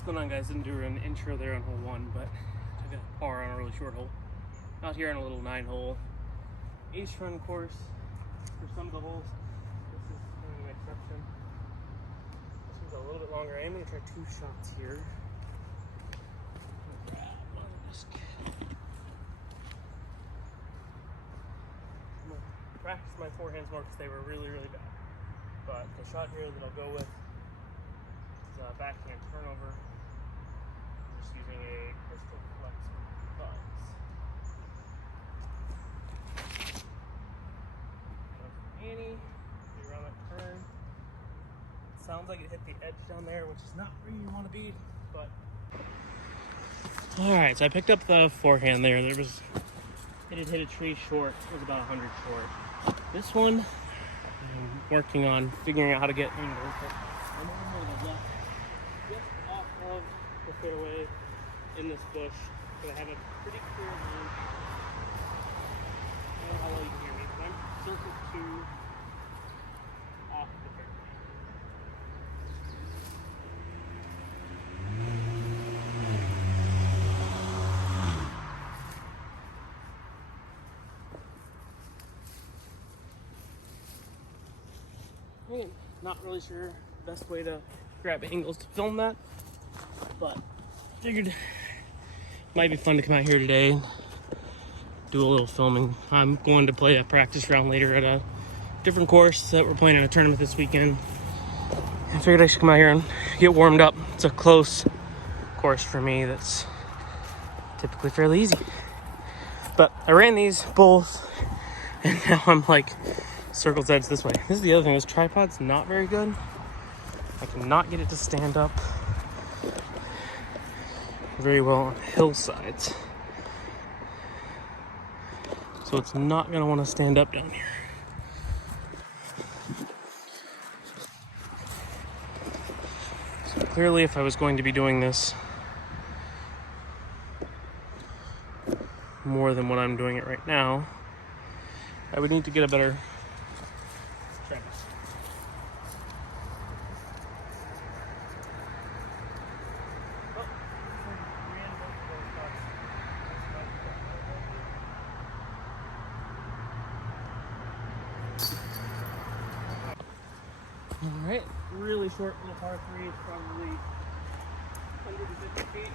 What's going on, guys? Didn't do an intro there on hole 1, but took a par on a really short hole. Out here on a little 9-hole ace run course for some of the holes. This is kind of an exception. This one's a little bit longer. I am going to try 2 shots here. Grab one of the disc. I'm going to practice my forehands more because they were really bad. But the shot here that I'll go with is a backhand turnover. I'm just using a crystal flex buds. Annie, be around that turn. It sounds like it hit the edge down there, which is not where you want to be, but. Alright, so I picked up the forehand there. It had hit a tree short. It was about 100 short. This one, I'm working on figuring out how to get angles, but I'm over the left, just off of the fairway in this bush, but I have a pretty clear view. I don't know how well you can hear me, but I'm tilted to off the fairway. I'm not really sure the best way to grab angles to film that, but figured it might be fun to come out here today and do a little filming. I'm going to play a practice round later at a different course that we're playing in a tournament this weekend. I figured I should come out here and get warmed up. It's a close course for me that's typically fairly easy. But I ran these both, and now I'm like circle's edge this way. This is the other thing. This tripod's not very good. I cannot get it to stand up very well on hillsides. So it's not going to want to stand up down here. So clearly, if I was going to be doing this more than what I'm doing it right now, I would need to get a better tripod. Alright, really short little par 3, probably 150 feet.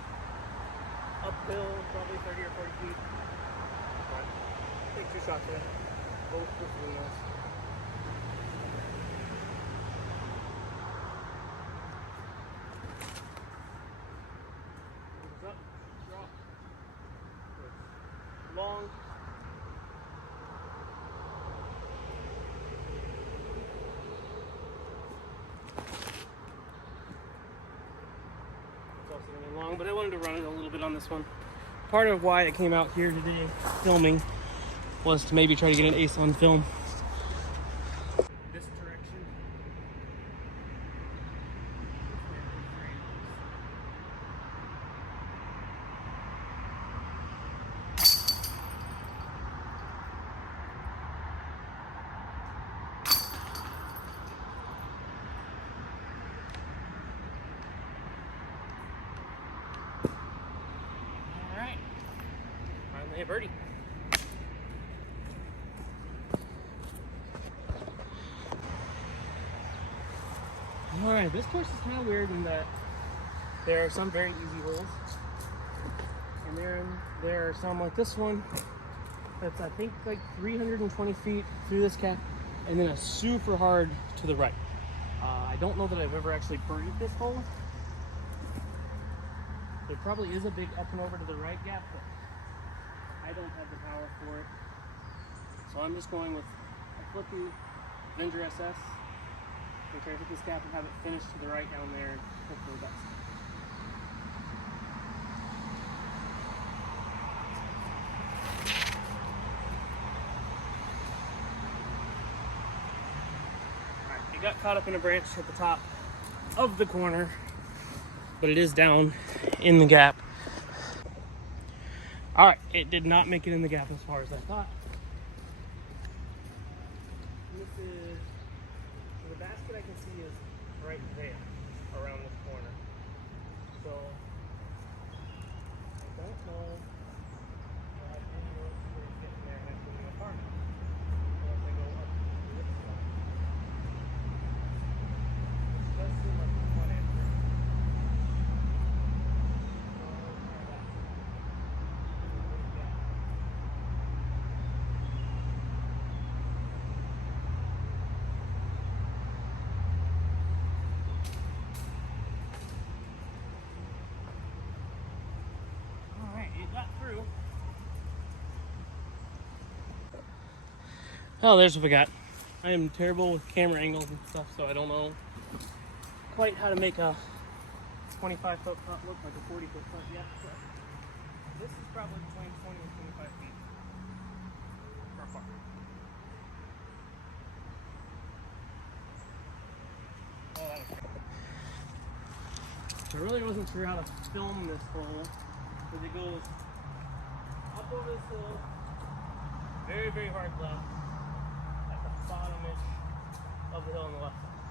Uphill, probably 30 or 40 feet. But take 2 shots in. Both between us. Up, drop. Long. Long, but I wanted to run it a little bit on this one. Part of why I came out here today filming was to maybe try to get an ace on film. This direction. A birdie. Alright, this course is kind of weird in that there are some very easy holes, and there are some like this one that's I think like 320 feet through this cap, and then a super hard to the right. I don't know that I've ever actually birdied this hole. There probably is a big up and over to the right gap, but I don't have the power for it. So I'm just going with a flippy Avenger SS. I'm trying to hit this gap and have it finish to the right down there and hope for the best. Alright, it got caught up in a branch at the top of the corner, but it is down in the gap. Alright, it did not make it in the gap as far as I thought. This is, so the basket I can see is right there, around this corner. So I don't know if I have any roads for getting there and actually a farm. Unless I go up to this one. Which does seem like a fun answer. Through. Oh, there's what we got. I am terrible with camera angles and stuff, so I don't know quite how to make a 25-foot putt look like a 40-foot putt yet. So this is probably between 20 and 25 feet per putt. Oh, that was great. I really wasn't sure how to film this hole because it goes up over this hill, very, very hard left, at the bottom-ish of the hill on the left side.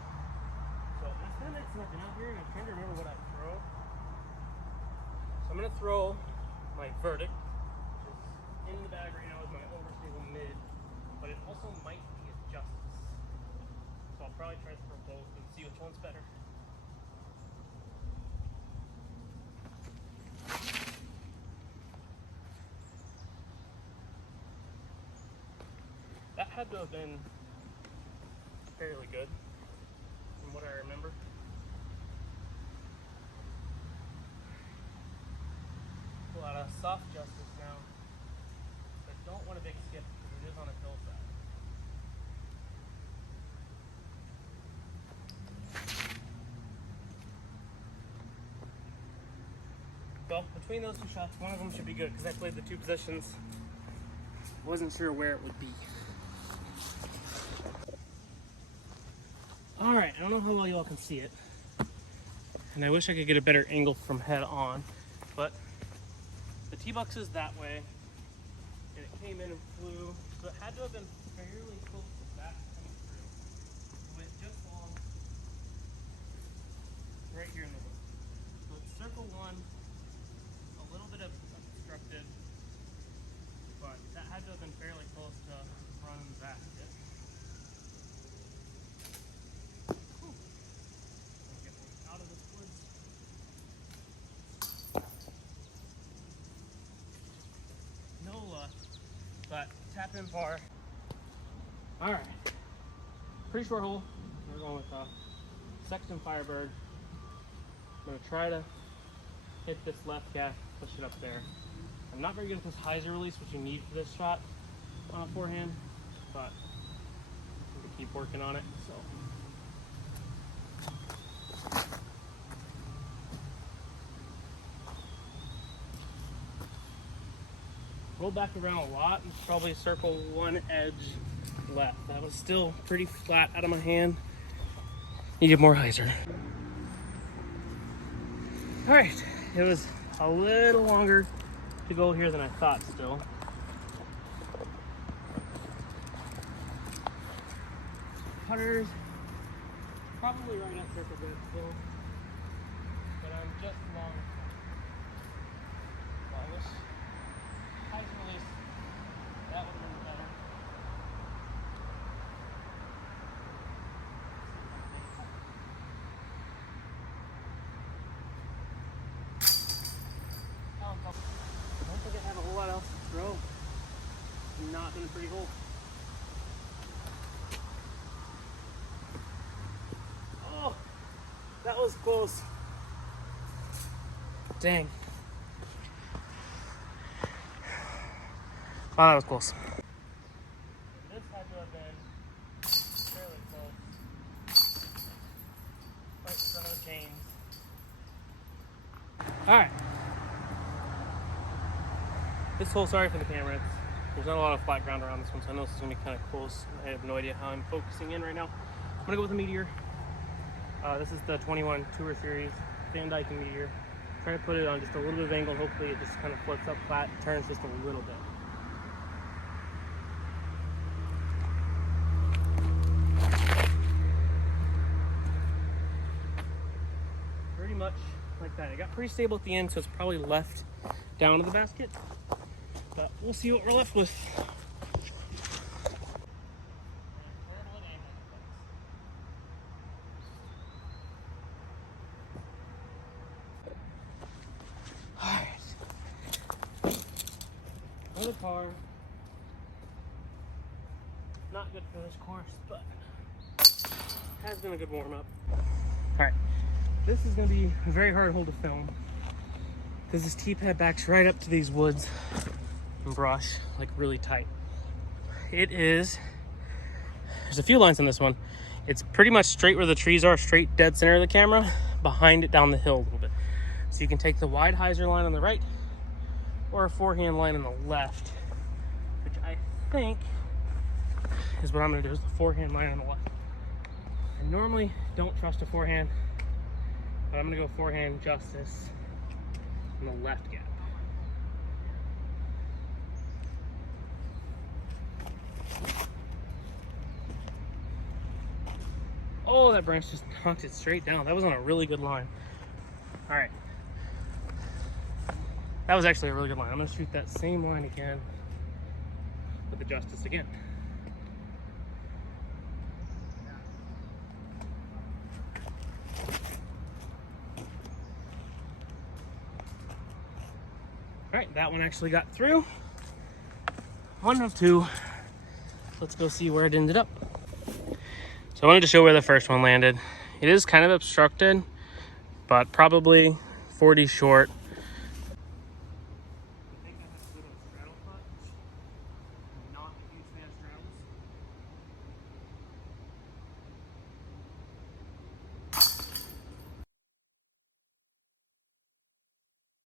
So this kind of makes nothing out here, and I'm trying to remember what I throw. So I'm going to throw my verdict, which is in the bag right now, is my overstable mid, but it also might be a justice. So I'll probably try to throw both and see which one's better. That had to have been fairly good, from what I remember. Pull out a soft justice now. I don't want a big skip because it is on a hillside. Well, between those two shots, one of them should be good because I played the two positions. Wasn't sure where it would be. Alright, I don't know how well you all can see it. And I wish I could get a better angle from head on. But the tee box is that way. And it came in and flew. So it had to have been fairly close to that coming through. It went just along right here in the wood. So it's circle one, a little bit obstructed. But that had to have been fairly close to running back. Yep. Out of this woods. No luck, but tap in par. All right, pretty short hole. We're going with Sexton Firebird. I'm gonna try to hit this left gaff, push it up there. I'm not very good at this hyzer release, which you need for this shot on a forehand, but I'm gonna keep working on it. So. Roll back around a lot and probably circle one edge left. That was still pretty flat out of my hand. Needed more hyzer. All right, it was a little longer to go here than I thought still. Putters, probably right at circle bit still, but I'm just long. Longish. Hyzer release, that would have been better. I don't think I have a whole lot else to throw. Not been a pretty hole. Oh, that was close. Dang. Wow, that was close. This had to have been fairly close. Right in front of the chains. Alright. This hole, sorry for the camera, there's not a lot of flat ground around this one, so I know this is going to be kind of close. I have no idea how I'm focusing in right now. I'm going to go with a Meteor. This is the 21 Tour Series Van Dyke Meteor. Try to put it on just a little bit of angle. Hopefully it just kind of flips up flat, turns just a little bit. Pretty much like like that. It got pretty stable at the end, so it's probably left down to the basket. But we'll see what we're left with. Alright. Another par. Not good for this course, but has been a good warm-up. Alright. This is going to be a very hard hole to film because this tee pad backs right up to these woods and brush, like really tight. There's a few lines on this one. It's pretty much straight where the trees are, straight dead center of the camera, behind it down the hill a little bit. So you can take the wide hyzer line on the right or a forehand line on the left, which I think is what I'm going to do, is the forehand line on the left. I normally don't trust a forehand, but I'm going to go forehand justice in the left gap. Oh, that branch just knocked it straight down. That was on a really good line. All right. That was actually a really good line. I'm going to shoot that same line again with the justice again. All right, that one actually got through. 1 of 2. Let's go see where it ended up. So I wanted to show where the first one landed. It is kind of obstructed, but probably 40 short.